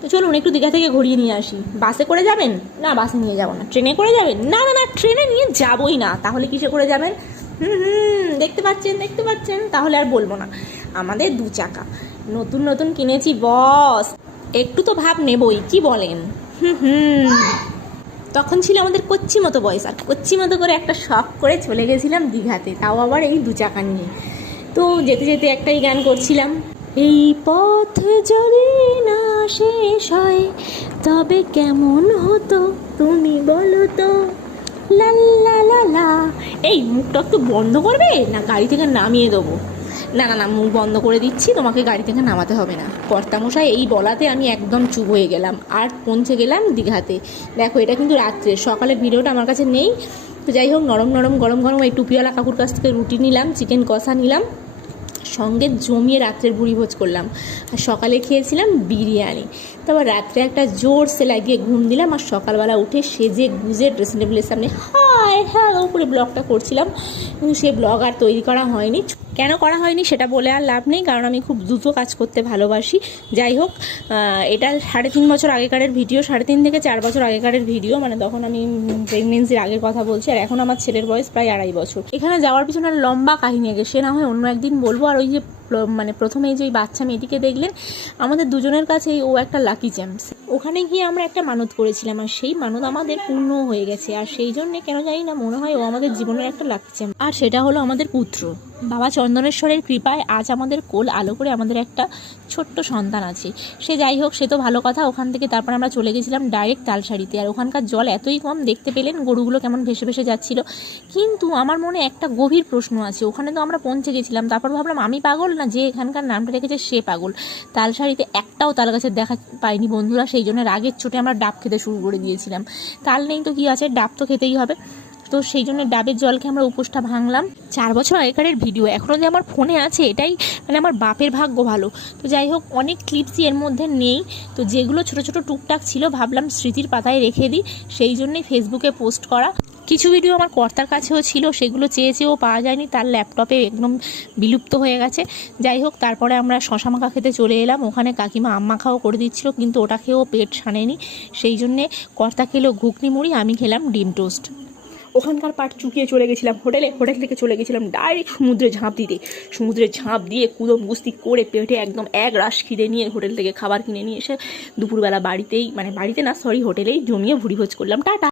তো চলুন একটু দীঘা থেকে ঘুরিয়ে নিয়ে আসি। বাসে করে যাবেন? না, বাসে নিয়ে যাবো না। ট্রেনে করে যাবেন? না না না, ট্রেনে নিয়ে যাবোই না। তাহলে কিসে করে যাবেন? দেখতে পাচ্ছেন, তাহলে আর বলবো না। আমাদের 2 চাকা নতুন নতুন কিনেছি বস, একটু তো ভাব নেবই, কি বলেন? তখন ছিল আমাদের কচ্ছি মতো বয়স, আর কচ্ছি মতো করে একটা শখ করে চলে গেছিলাম দীঘাতে, তাও আবার এই 2 চাকা নিয়ে। তো যেতে যেতে একটাই গান করছিলাম, এই পথ যদি না শেষ হয় তবে কেমন হতো তুমি বলো তো, লা লা লা লা। এই মুখটা একটু বন্ধ করবে না, গাড়ি থেকে নামিয়ে দেবো? না না না, মুখ বন্ধ করে দিচ্ছি, তোমাকে গাড়ি থেকে নামাতে হবে না। কর্তামশাই এই বলাতে আমি একদম চুপ হয়ে গেলাম আর পৌঁছে গেলাম দীঘাতে। দেখো, এটা কিন্তু রাত্রে, সকালের ভিডিওটা আমার কাছে নেই। তো যাই হোক, নরম নরম গরম গরম এই টুপিওয়ালা কাকুর কাছ থেকে রুটি নিলাম, চিকেন কষা নিলাম, সঙ্গে জমিয়ে রাত্রের ভুড়িভোজ করলাম। আর সকালে খেয়েছিলাম বিরিয়ানি। তারপর রাত্রে একটা জোরসে লাগিয়ে ঘুম দিলাম, আর সকালবেলা উঠে সেজে গুজে ড্রেসিং টেবিলের সামনে হাই হ্যালো করে ব্লগটা করছিলাম। কিন্তু সেই ব্লগ আর তৈরি করা হয়নি। কেন করা হয়নি সেটা বলে আর লাভ নেই, কারণ আমি খুব দ্রুত কাজ করতে ভালোবাসি। যাই হোক, এটা 3.5 বছর আগেকারের ভিডিও, 3.5 থেকে 4 বছর আগেকারের ভিডিও, মানে তখন আমি প্রেগনেন্সির আগের কথা বলছি। আর এখন আমার ছেলের বয়স প্রায় 2.5 বছর। এখানে যাওয়ার পিছনে লম্বা কাহিনী আগে, সে না হয় অন্য একদিন বলবো। আর ওই যে মানে প্রথমেই যে ওই বাচ্চা মেয়েটিকে দেখলেন, আমাদের দুজনের কাছেই ও একটা লাকি চ্যাম্পস। ওখানে গিয়ে আমরা একটা মানত করেছিলাম, আর সেই মানত আমাদের পূর্ণ হয়ে গেছে। আর সেই জন্যে কেন জানি না, মনে হয় ও আমাদের জীবনের একটা লাকি চ্যাম্প। আর সেটা হলো আমাদের পুত্র। বাবা চন্দনেশ্বরের কৃপায় আজ আমাদের কোল আলো করে আমাদের একটা ছোট্ট সন্তান আছে। সে যাই হোক, সে তো ভালো কথা। ওখান থেকে তারপর আমরা চলে গেছিলাম ডাইরেক্ট তালসারিতে। আর ওখানকার জল এতই কম, দেখতে পেলেন গরুগুলো কেমন ভেসে ভেসে যাচ্ছিল। কিন্তু আমার মনে একটা গভীর প্রশ্ন আছে। ওখানে তো আমরা পৌঁছে গেছিলাম, তারপর ভাবলাম আমি পাগল না, যে এখানকার নামটা রেখেছে সে পাগল। তালসারিতে একটাও তাল গাছের দেখা পাইনি বন্ধুরা। সেই জন্য রাগের চোটে আমরা ডাব খেতে শুরু করে দিয়েছিলাম। তাল নেই তো কি আছে, ডাব তো খেতেই হবে। তো সেই জন্য ডাবের জলকে আমরা উপোসটা ভাঙলাম। 4 বছর আগেকারের ভিডিও এখনও যে আমার ফোনে আছে, এটাই মানে আমার বাপের ভাগ্য ভালো। তো যাই হোক, অনেক ক্লিপসই এর মধ্যে নেই। তো যেগুলো ছোটো ছোটো টুকটাক ছিল, ভাবলাম স্মৃতির পাতায় রেখে দিই, সেই জন্যই ফেসবুকে পোস্ট করা। কিছু ভিডিও আমার কর্তার কাছেও ছিল, সেগুলো চেয়েও পাওয়া যায়নি, তার ল্যাপটপে একদম বিলুপ্ত হয়ে গেছে। যাই হোক, তারপরে আমরা শশা মাখা খেতে চলে এলাম। ওখানে কাকিমা আম মাখাও করে দিচ্ছিল, কিন্তু ওটা খেয়েও পেট সানেনি। সেই জন্যে কর্তা খেলো ঘুগনি মুড়ি, আমি খেলাম ডিম টোস্ট। ওখানকার পাট চুকিয়ে চলে গেছিলাম হোটেল থেকে চলে গেছিলাম ডাইরেক্ট সমুদ্রে ঝাঁপ দিতে। সমুদ্রে ঝাঁপ দিয়ে কুদম গুস্তি করে পেটে একদম এক রাশ খিদে নিয়ে হোটেল থেকে খাবার কিনে নিয়ে এসে দুপুরবেলা বাড়িতেই, মানে বাড়িতে না সরি হোটেলেই জমিয়ে ভুড়িভোজ করলাম। টাটা।